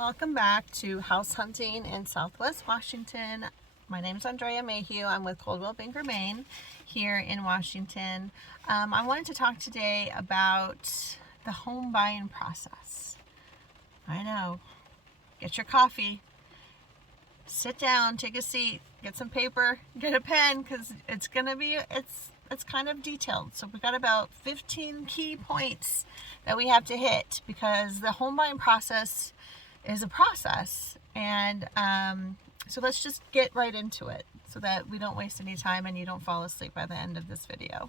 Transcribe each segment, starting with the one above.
welcome back to house hunting in Southwest Washington. My name is Andrea Mayhew. I'm with Coldwell Banker, Maine, here in Washington. I wanted to talk today about the home buying process. I know, get your coffee, sit down, take a seat, get some paper, get a pen, because it's kind of detailed. So we've got about 15 key points that we have to hit, because the home buying process is a process. And so let's just get right into it so that we don't waste any time and you don't fall asleep by the end of this video.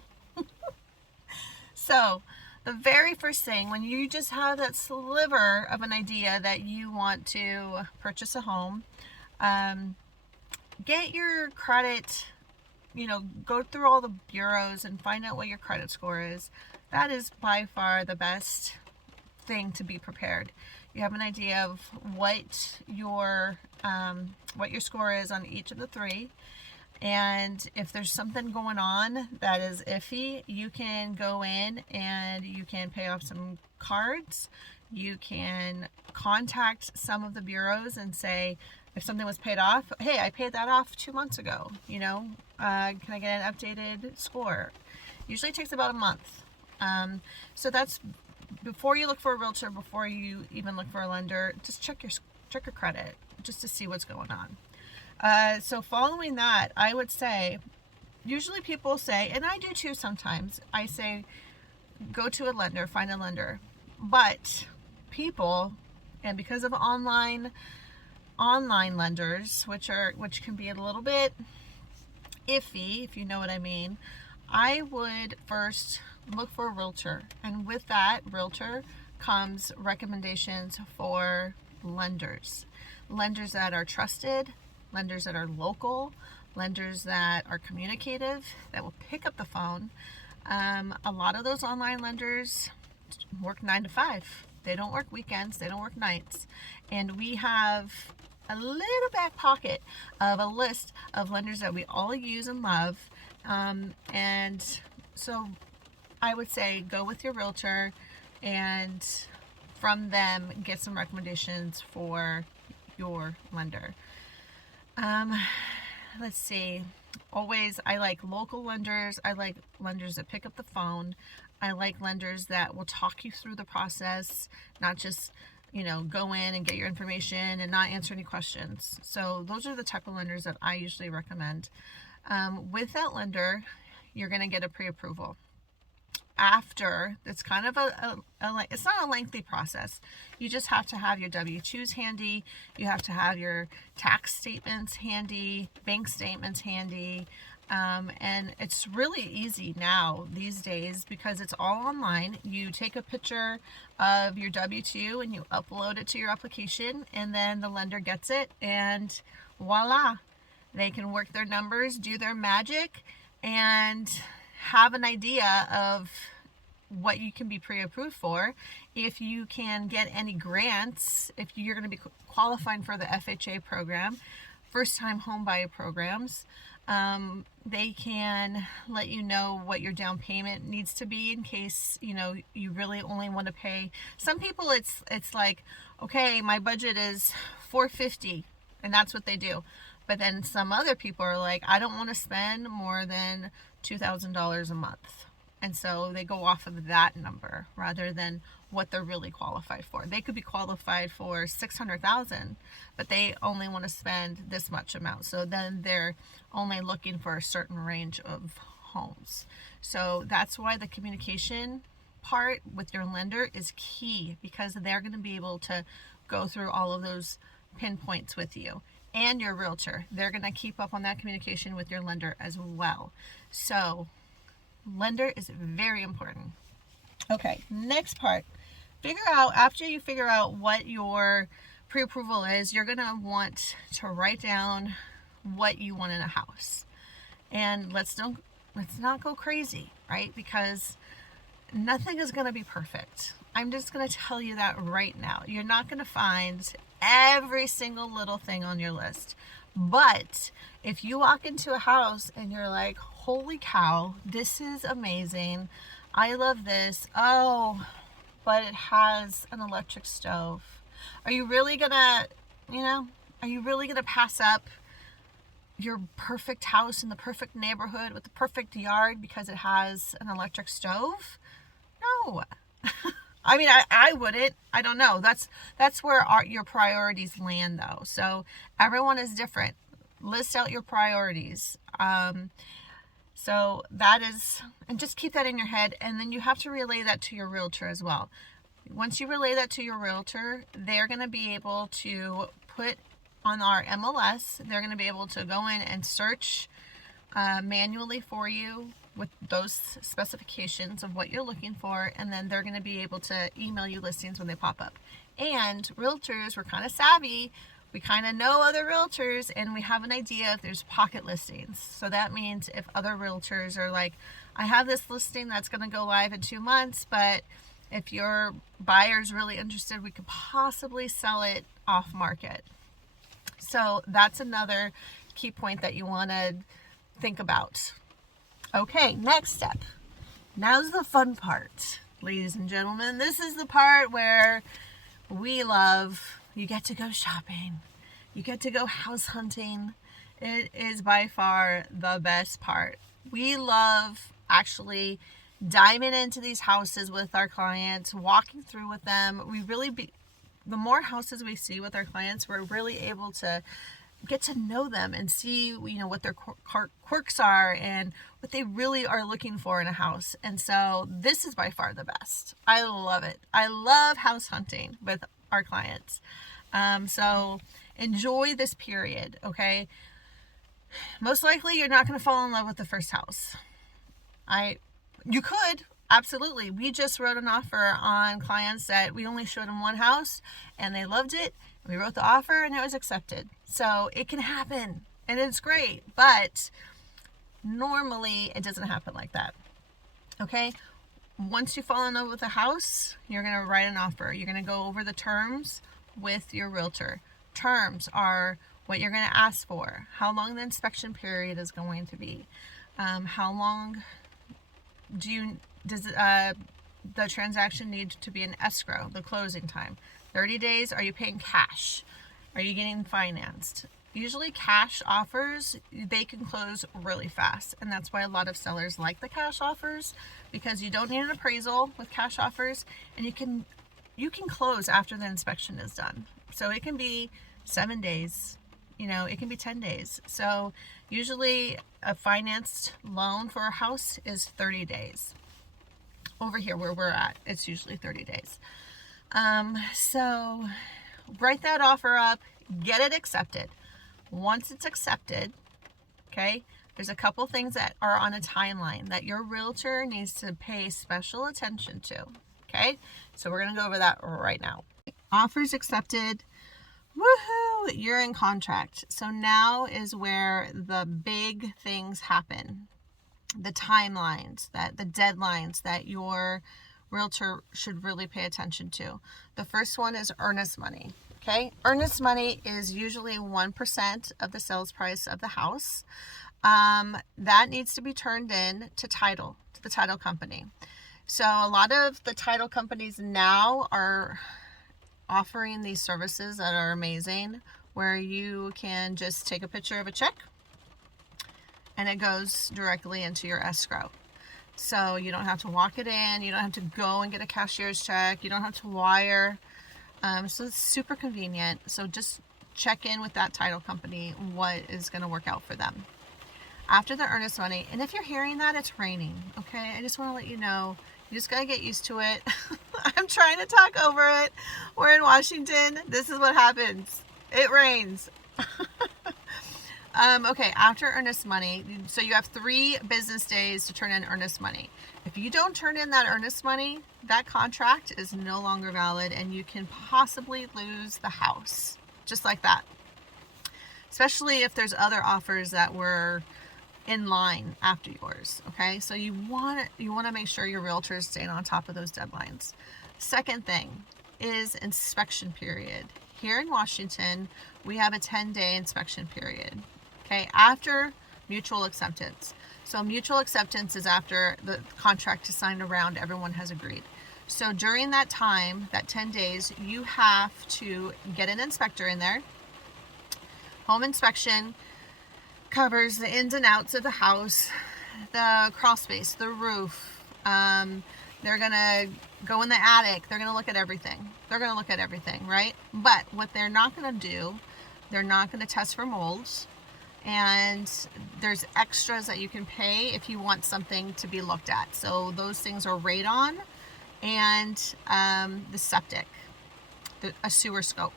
So the very first thing, when you just have that sliver of an idea that you want to purchase a home, get your credit, go through all the bureaus and find out what your credit score is. That is by far the best thing to be prepared. You have an idea of what your score is on each of the three. And if there's something going on that is iffy, you can go in and you can pay off some cards. You can contact some of the bureaus and say, if something was paid off, hey, I paid that off 2 months ago, can I get an updated score? Usually it takes about a month. So that's before you look for a realtor, before you even look for a lender, just check your credit just to see what's going on. So following that, I would say, usually people say, and I do too sometimes, I say, go to a lender, find a lender. But people, and because of online lenders, which can be a little bit iffy, if you know what I mean, I would first look for a realtor, and with that realtor comes recommendations for lenders that are trusted, lenders that are local, lenders that are communicative, that will pick up the phone. A lot of those online lenders work 9 to 5. They don't work weekends, they don't work nights, and we have a little back pocket of a list of lenders that we all use and love. And so I would say go with your realtor, and from them get some recommendations for your lender. Let's see. Always, I like local lenders. I like lenders that pick up the phone. I like lenders that will talk you through the process, not just go in and get your information and not answer any questions. So those are the type of lenders that I usually recommend. With that lender, you're going to get a pre-approval. After, it's kind of it's not a lengthy process. You just have to have your W-2s handy. You have to have your tax statements handy, bank statements handy. And it's really easy now these days because it's all online. You take a picture of your W-2 and you upload it to your application, and then the lender gets it, and voila, they can work their numbers, do their magic, and have an idea of what you can be pre-approved for. If you can get any grants, if you're going to be qualifying for the FHA program, first time home buyer programs, they can let you know what your down payment needs to be in case you really only want to pay. Some people it's like, okay, my budget is $450, and that's what they do. But then some other people are like, I don't want to spend more than $2,000 a month. And so they go off of that number rather than what they're really qualified for. They could be qualified for $600,000, but they only want to spend this much amount. So then they're only looking for a certain range of homes. So that's why the communication part with your lender is key, because they're going to be able to go through all of those pinpoints with you. And your realtor, they're going to keep up on that communication with your lender as well. So lender is very important. Okay, next part. After you figure out what your pre-approval is, you're going to want to write down what you want in a house. And let's not go crazy, right? Because nothing is going to be perfect. I'm just going to tell you that right now. You're not going to find every single little thing on your list. But if you walk into a house and you're like, holy cow, this is amazing, I love this. Oh, but it has an electric stove. Are you really gonna, are you really gonna pass up your perfect house in the perfect neighborhood with the perfect yard because it has an electric stove? No. I mean, I wouldn't. I don't know. That's where your priorities land, though. So everyone is different. List out your priorities. So that is, and just keep that in your head. And then you have to relay that to your realtor as well. Once you relay that to your realtor, they're going to be able to put on our MLS, they're going to be able to go in and search manually for you with those specifications of what you're looking for, and then they're going to be able to email you listings when they pop up. And realtors, we're kind of savvy. We kind of know other realtors, and we have an idea if there's pocket listings. So that means if other realtors are like, I have this listing that's going to go live in 2 months, but if your buyer's really interested, we could possibly sell it off market. So that's another key point that you want to think about. Okay, next step. Now's the fun part, ladies and gentlemen. This is the part where we love. You get to go shopping. You get to go house hunting. It is by far the best part. We love actually diving into these houses with our clients, walking through with them. The more houses we see with our clients, we're really able to get to know them and see, what their quirks are and what they really are looking for in a house. And so this is by far the best. I love it. I love house hunting with our clients. So enjoy this period, okay? Most likely you're not going to fall in love with the first house. You could, absolutely. We just wrote an offer on clients that we only showed them one house and they loved it. We wrote the offer and it was accepted. So it can happen and it's great, but normally it doesn't happen like that. Okay? Once you fall in love with a house, you're going to write an offer. You're going to go over the terms with your realtor. Terms are what you're going to ask for, how long the inspection period is going to be, how long does the transaction need to be in escrow, the closing time, 30 days, are you paying cash, are you getting financed? Usually cash offers, they can close really fast, and that's why a lot of sellers like the cash offers, because you don't need an appraisal with cash offers, and you can close after the inspection is done. So it can be 7 days, it can be 10 days. So usually a financed loan for a house is 30 days. Over here where we're at, it's usually 30 days. So write that offer up, get it accepted. Once it's accepted, okay, there's a couple things that are on a timeline that your realtor needs to pay special attention to. Okay, so we're going to go over that right now. Offers accepted. Woohoo! You're in contract. So now is where the big things happen. The timelines, the deadlines that your realtor should really pay attention to. The first one is earnest money. Okay, earnest money is usually 1% of the sales price of the house. That needs to be turned in to the title company. So a lot of the title companies now are offering these services that are amazing, where you can just take a picture of a check and it goes directly into your escrow. So you don't have to walk it in, you don't have to go and get a cashier's check, you don't have to wire. So it's super convenient. So just check in with that title company what is going to work out for them. After the earnest money, and if you're hearing that, it's raining, okay? I just want to let you know, you just got to get used to it. I'm trying to talk over it. We're in Washington. This is what happens. It rains. Okay, after earnest money, so you have 3 business days to turn in earnest money. If you don't turn in that earnest money, that contract is no longer valid and you can possibly lose the house. Just like that. Especially if there's other offers that were in line after yours. Okay, so you want to make sure your realtor is staying on top of those deadlines. Second thing is inspection period. Here in Washington, we have a 10-day inspection period. Okay, after mutual acceptance. So mutual acceptance is after the contract is signed around, everyone has agreed. So during that time, that 10 days, you have to get an inspector in there. Home inspection covers the ins and outs of the house, the crawl space, the roof. They're gonna go in the attic. They're gonna look at everything. Right? But what they're not gonna do, they're not gonna test for molds. And there's extras that you can pay if you want something to be looked at. So those things are radon and the septic, a sewer scope.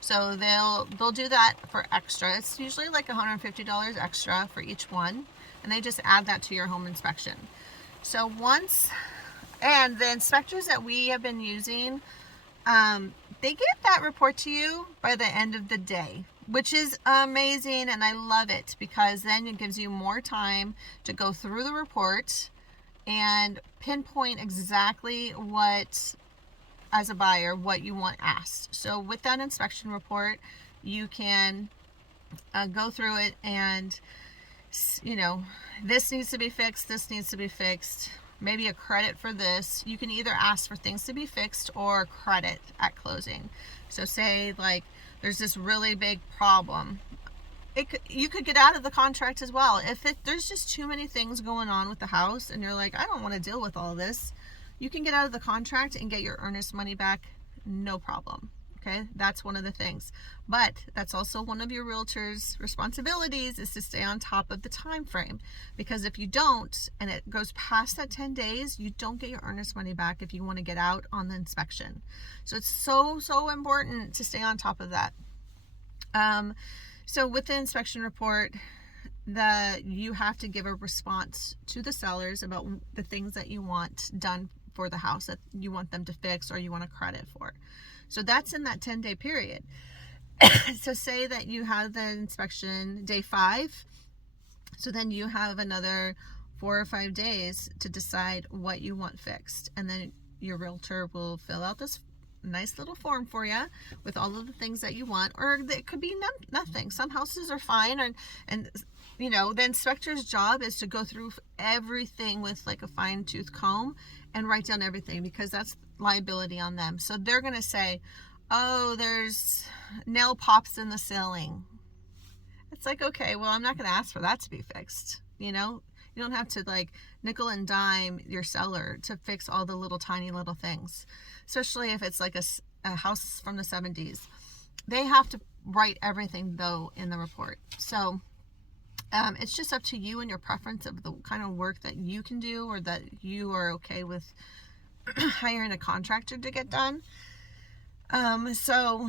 So they'll do that for extra. It's usually like $150 extra for each one, and they just add that to your home inspection. So and the inspectors that we have been using, they get that report to you by the end of the day, which is amazing, and I love it, because then it gives you more time to go through the report and pinpoint exactly what, as a buyer, what you want asked. So with that inspection report, you can go through it and, this needs to be fixed, maybe a credit for this. You can either ask for things to be fixed or credit at closing. So say like there's this really big problem. You could get out of the contract as well. If there's just too many things going on with the house and you're like, I don't want to deal with all this, you can get out of the contract and get your earnest money back, no problem. Okay, that's one of the things. But that's also one of your realtor's responsibilities, is to stay on top of the time frame. Because if you don't, and it goes past that 10 days, you don't get your earnest money back if you want to get out on the inspection. So it's so important to stay on top of that. So with the inspection report, you have to give a response to the sellers about the things that you want done for the house, that you want them to fix or you want a credit for. So that's in that 10-day period. So say that you have the inspection day 5. So then you have another 4 or 5 days to decide what you want fixed. And then your realtor will fill out this nice little form for you with all of the things that you want, or it could be nothing. Some houses are fine, and the inspector's job is to go through everything with like a fine-tooth comb and write down everything, because that's liability on them. So they're going to say, oh, there's nail pops in the ceiling. It's like, okay, well, I'm not going to ask for that to be fixed. You don't have to like nickel and dime your seller to fix all the little tiny little things, especially if it's like a house from the 70s. They have to write everything though in the report. So it's just up to you and your preference of the kind of work that you can do, or that you are okay with hiring a contractor to get done. So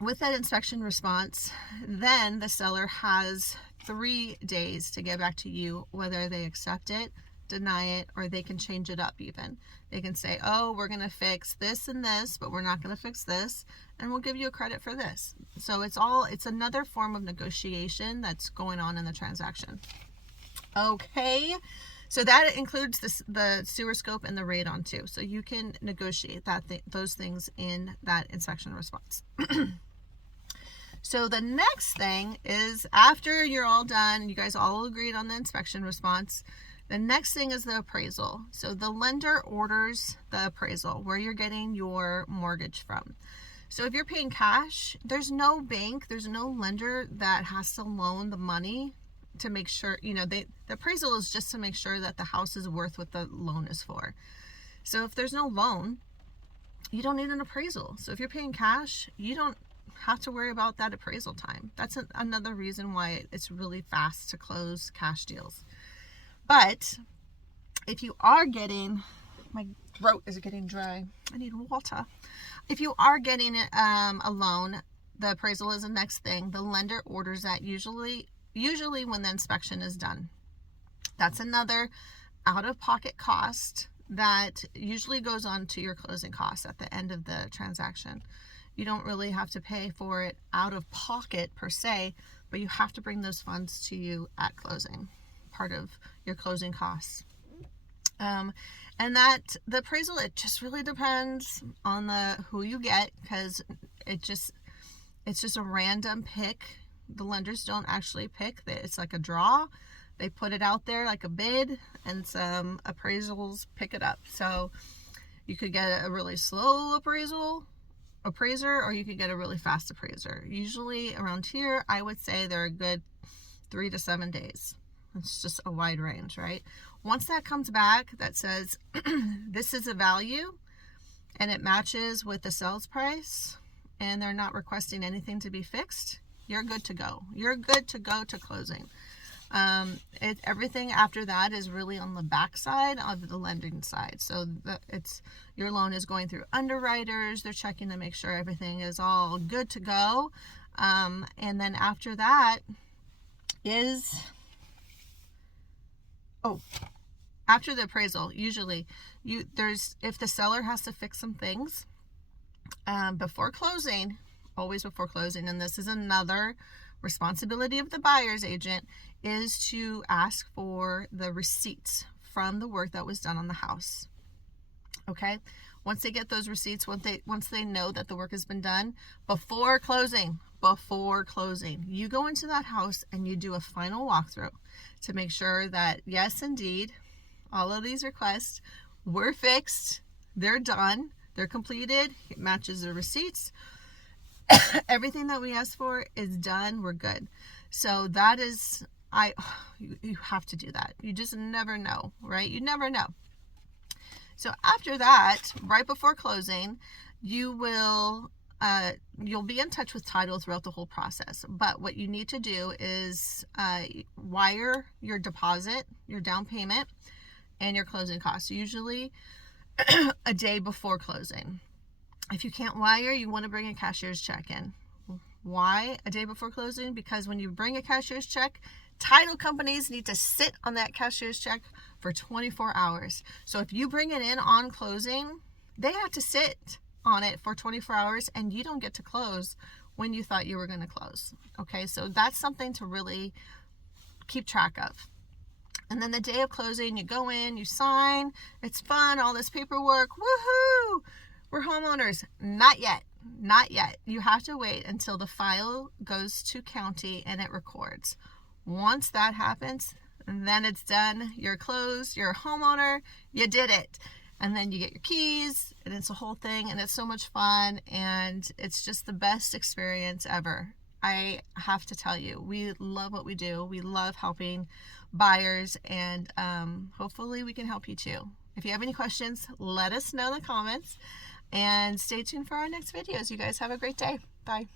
with that inspection response, then the seller has 3 days to get back to you, whether they accept it, deny it, or they can change it up even. They can say, oh, we're going to fix this and this, but we're not going to fix this, and we'll give you a credit for this. So it's another form of negotiation that's going on in the transaction. Okay, so that includes the sewer scope and the radon too. So you can negotiate those things in that inspection response. So the next thing is, after you're all done, you guys all agreed on the inspection response, the next thing is the appraisal. So the lender orders the appraisal, where you're getting your mortgage from. So if you're paying cash, there's no bank, there's no lender that has to loan the money to make sure, the appraisal is just to make sure that the house is worth what the loan is for. So if there's no loan, you don't need an appraisal. So if you're paying cash, you don't have to worry about that appraisal time. That's another reason why it's really fast to close cash deals. But if you are getting, my throat is getting dry, I need water. If you are getting a loan, the appraisal is the next thing. The lender orders that usually when the inspection is done. That's another out-of-pocket cost that usually goes on to your closing costs at the end of the transaction. You don't really have to pay for it out of pocket per se, but you have to bring those funds to you at closing, part of your closing costs. And that the appraisal, it just really depends on who you get, because it's just a random pick. The lenders don't actually pick. It's like a draw. They put it out there like a bid, and some appraisals pick it up. So You could get a really slow appraiser, or you could get a really fast appraiser. Usually around here, I would say they're a good 3 to 7 days. It's just a wide range, right? Once that comes back that says this is a value and it matches with the sales price and they're not requesting anything to be fixed, you're good to go. You're good to go to closing. Everything after that is really on the back side of the lending side. So your loan is going through underwriters. They're checking to make sure everything is all good to go. And then after that is, after the appraisal, usually if the seller has to fix some things before closing, always before closing, and this is another responsibility of the buyer's agent, is to ask for the receipts from the work that was done on the house. Okay, once they get those receipts, once they know that the work has been done before closing, you go into that house and you do a final walkthrough to make sure that yes, indeed, all of these requests were fixed, they're done, they're completed, it matches the receipts. Everything that we asked for is done, we're good. So that is, you have to do that. You just never know, right? You never know. So after that, right before closing, you'll be in touch with title throughout the whole process. But what you need to do is wire your deposit, your down payment, and your closing costs, usually a day before closing. If you can't wire, you want to bring a cashier's check in. Why a day before closing? Because when you bring a cashier's check, title companies need to sit on that cashier's check for 24 hours. So if you bring it in on closing, they have to sit on it for 24 hours and you don't get to close when you thought you were going to close. Okay, so that's something to really keep track of. And then the day of closing, you go in, you sign, it's fun, all this paperwork, woohoo! We're homeowners. Not yet. You have to wait until the file goes to county and it records. Once that happens, then it's done. You're closed. You're a homeowner. You did it. And then you get your keys and it's a whole thing and it's so much fun and it's just the best experience ever. I have to tell you, we love what we do. We love helping buyers and hopefully we can help you too. If you have any questions, let us know in the comments. And stay tuned for our next videos. You guys have a great day. Bye.